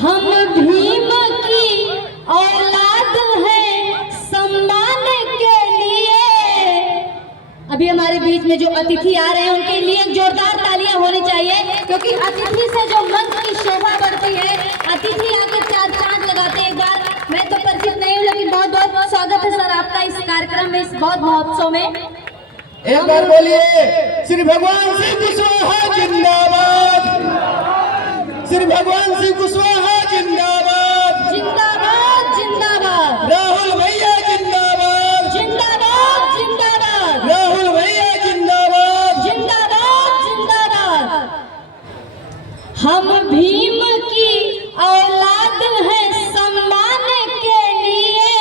हम भीम की औलाद है सम्मान के लिए। अभी हमारे बीच में जो अतिथि आ रहे हैं उनके लिए जोरदार तालियां होनी चाहिए, क्योंकि अतिथि से जो मंच की शोभा बढ़ती है, अतिथि आकर चार चांद लगाते हैं। एक बार मैं तो परिचित नहीं हूँ, लेकिन बहुत बहुत स्वागत है सर आपका इस कार्यक्रम में, इस बहुत महोत्सव में। एक बार बोलिए श्री भगवान सिंह कुशवाहा जिंदाबाद, श्री भगवान सिंह कुशवाहा जिंदाबाद, जिंदाबाद जिंदाबाद। राहुल भैया जिंदाबाद, जिंदाबाद जिंदाबाद। राहुल भैया जिंदाबाद, जिंदाबाद जिंदाबाद। हम भीम की औलाद है सम्मान के लिए,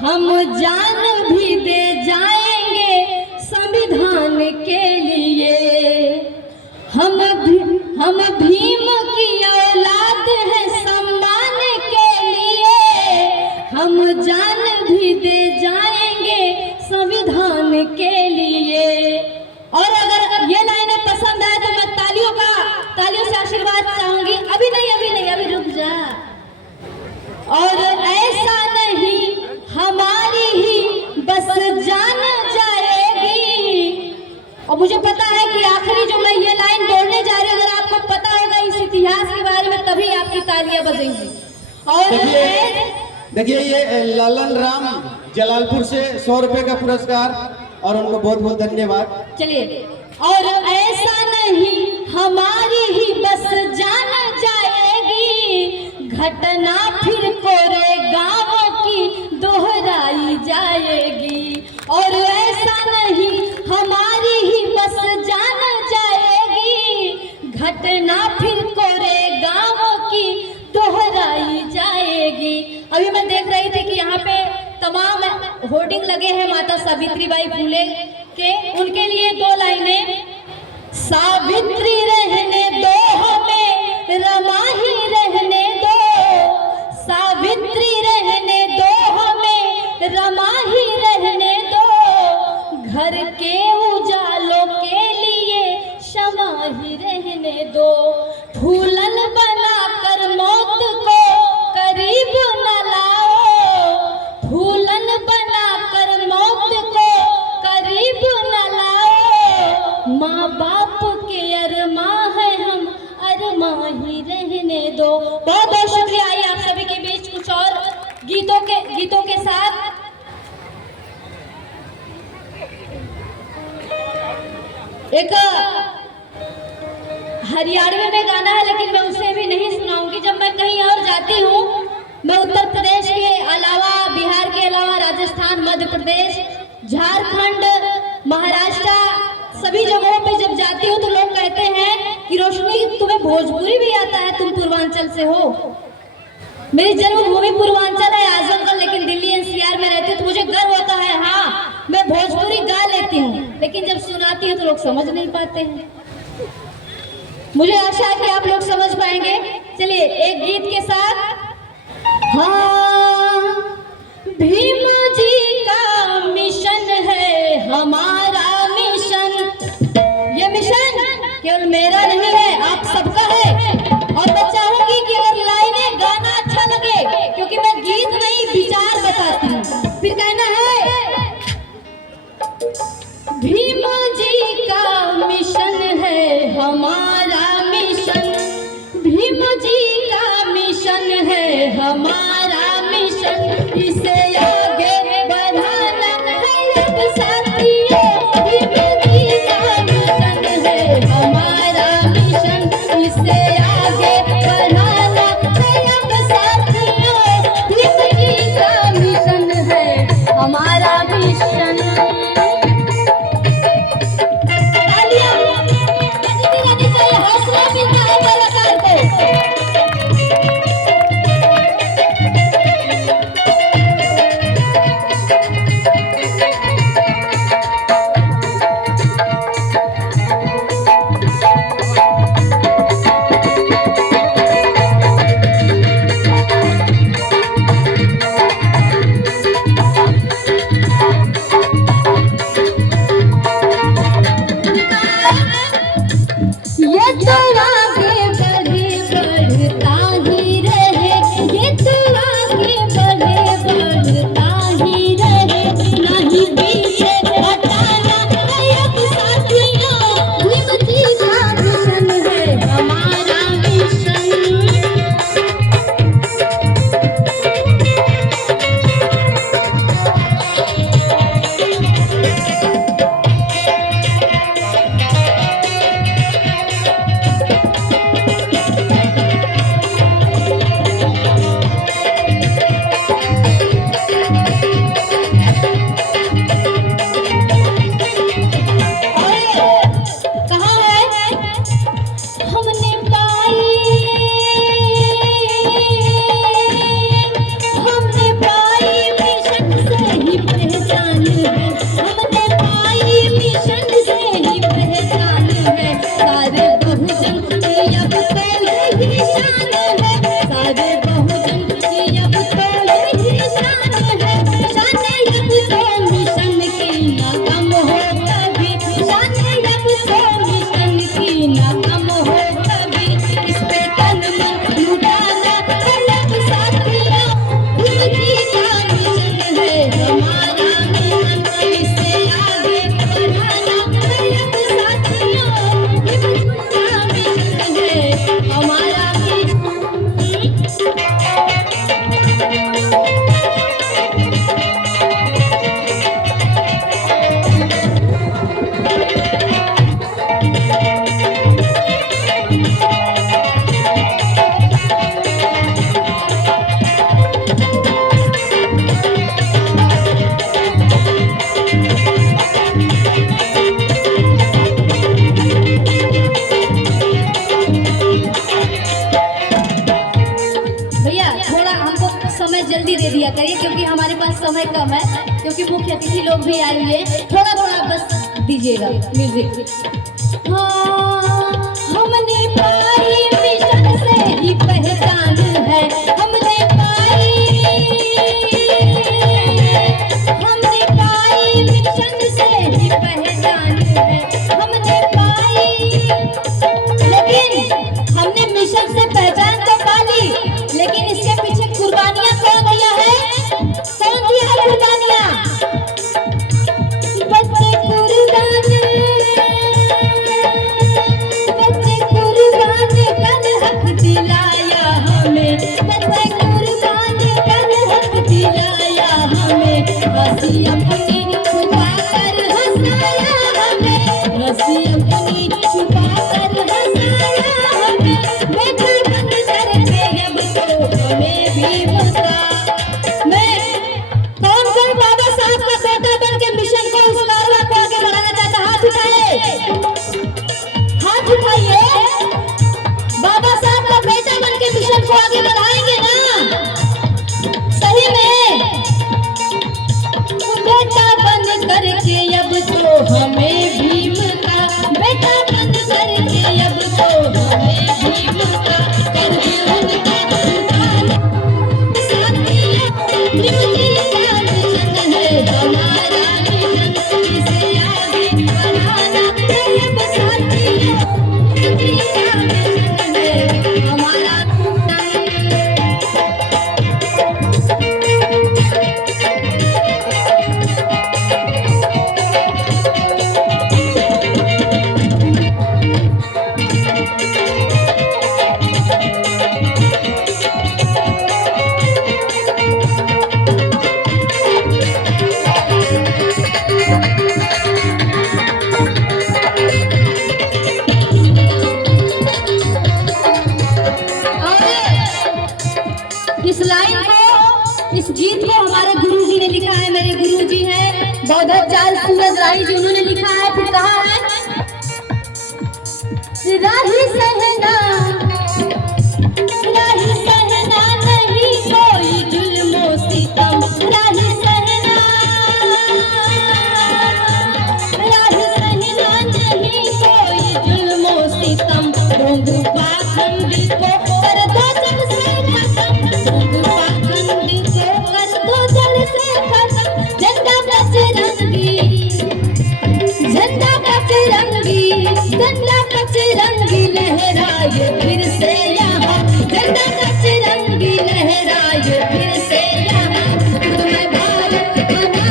हम जान भी दे जाएंगे संविधान के लिए। हम भीम की औलाद है सम्मान के लिए, हम जान भी दे जाएंगे संविधान के लिए। और अगर ये लाइनें पसंद आए तो मैं तालियों से आशीर्वाद चाहूंगी। अभी नहीं, अभी रुक जा। और ऐसा नहीं हमारी ही बस जान जाएगी। और मुझे पता है कि आखिरी जो मैं ये लाइन बोलने जा रही हूँ, अगर आपको पता होगा इस इतिहास के बारे में, तभी आपकी तालियां बजेंगी। और देखिए ये ललन राम जलालपुर से 100 रुपए का पुरस्कार, और उनको बहुत बहुत धन्यवाद। चलिए। और ऐसा नहीं हमारी ही बस जान जाएगी, घटना फिर कोरे गांवों की दोहराई जाएगी। और ऐसा नहीं हमारी ही बस जान जाएगी, घटना फिर कोरे गांवों की दोहराई जाएगी। अभी मैं देख रही थी कि यहाँ पे तमाम होर्डिंग लगे हैं माता सावित्रीबाई फुले के, उनके लिए दो लाइनें। सावित्री रहने दो हमें, रमा ही रहने दो, सावित्री रहने दो हमें, रमा ही रहने दो, घर के उजालों के लिए क्षमा ही रहने दो, फूलन बनाकर मौत को करीब न लाओ, फूलन बनाकर मौत को करीब न लाओ, माँ बाप के अरमां है हम, अरमां ही रहने दो। बहुत बहुत शुक्रिया। आइए आप सभी के बीच कुछ और गीतों के साथ एक हरियाणवी में गाना है, लेकिन मैं उसे भी नहीं सुनाऊंगी। जब मैं कहीं और जाती हूँ, मैं उत्तर प्रदेश के अलावा, बिहार के अलावा राजस्थान, मध्य प्रदेश, झारखंड, महाराष्ट्र, सभी जगहों पे जब जाती हूँ तो लोग कहते हैं कि रोशनी तुम्हें भोजपुरी भी आता है, तुम पूर्वांचल से हो। मेरी जन्मभूमि पूर्वांचल है, आजमगढ़, लेकिन दिल्ली एनसीआर में रहती हूँ तो मुझे गर्व होता है। हाँ, मैं भोजपुरी गा लेती हूँ, लेकिन जब सुनाती हूँ तो लोग समझ नहीं पाते हैं। मुझे आशा है कि आप लोग समझ पाएंगे। चलिए एक गीत के साथ। हाँ, भीम जी का मिशन है हमारा मिशन, ये मिशन केवल मेरा नहीं है, आप सबका है। और मैं चाहूंगी कि अगर लाइनें गाना अच्छा लगे, क्योंकि मैं गीत नहीं विचार बताती हूँ, फिर कहना है भीम जी का मिशन है हमारा मिशन, भीम जी का मिशन है हमारा मिशन, इसे आगे बढ़ाना है अब साथियों, भीम जी का मिशन है हमारा मिशन, इसे आगे बढ़ाना है अब साथियों, भीम जी का मिशन है हमारा मिशन। हौसला मिलता है कलाकार को। जल्दी दे दिया करिए क्योंकि हमारे पास समय कम है, क्योंकि मुख्य अतिथि लोग भी आए हुए हैं। थोड़ा थोड़ा बस दीजिएगा म्यूजिक। हाँ, हमने पाई मिशन से ही पहचान है, हमने पाई मिशन से ही पहचान है, हमने पाई। लेकिन हमने मिशन से पहचान तो पा ली, लेकिन इसके पीछे कुर्बानियां कौन दिया है? कौन दिया है कुर्बानियां? बच्चे कुर्बान कर हक दिलाया हमें, बच्चे कुर्बान कर हक दिलाया हमें। हंसी अपनी छुपा कर हंसाया हमें, हंसी अपनी छुपा कर हंसाया हमें। बेटा बन करके अब तो हमें भी बता। मैं कौन कौन बाबा साहब का बेटा बन के मिशन को उस कारवा को आगे बढ़ाना चाहता? हाथ उठाए, हाथ उठाइए। बाबा साहब का बेटा बन के मिशन को आगे बढ़ाएंगे ना? सही में बेटा बन करके अब तो हमें भीम का, बेटा बन करके अब तो हमें भीम का कर दे उनका कुर्बान। साथियों न्यूज़ी का मिशन है हमारा मिशन, इसे आगे बढ़ाना है अब साथियों। न्यूज़ी का मिशन है हमारा इस लाइन को, इस गीत को हमारे गुरुजी ने लिखा है। मेरे गुरुजी हैं बौद्धाचार्य सूरज राही जी, उन्होंने लिखा है। फिर कहा है राही सहना, राही सहना नहीं कोई जुल्मो सितम, राही सहना, राही सहना नहीं कोई जुल्मो सितम। ढोंग पाखंड को कर दो जल से खत्म, ढोंग पाखंड को कर दो जल से खत्म। झंडा बजरंगी, झंडा बजरंगी, झंडा बजरंगी लहराए फिर से यहाँ, झंडा बजरंगी लहराए फिर से यहाँ। तुम्हें भारत बना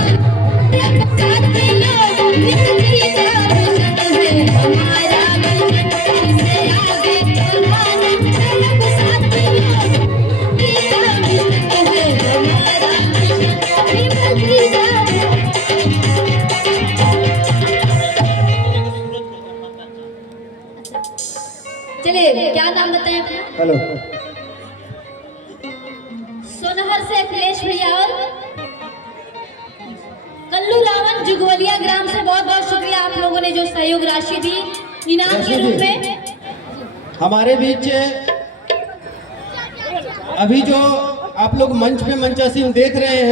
साथियों, न्यूज़ी का मिशन है हमारा मिशन, इसे आगे बढ़ाना है अब साथियों। न्यूज़ी का मिशन है हमारा मिशन, न्यूज़ी का। चलिए, क्या नाम बताएं अपना? हेलो। सोनहर से अखिलेश भैया और कल्लू रावण जुगवलिया ग्राम से बहुत बहुत शुक्रिया आप लोगों ने जो सहयोग राशि दी इनाम के रूप में। हमारे बीच अभी जो आप लोग मंच पे मंचासीन देख रहे हैं,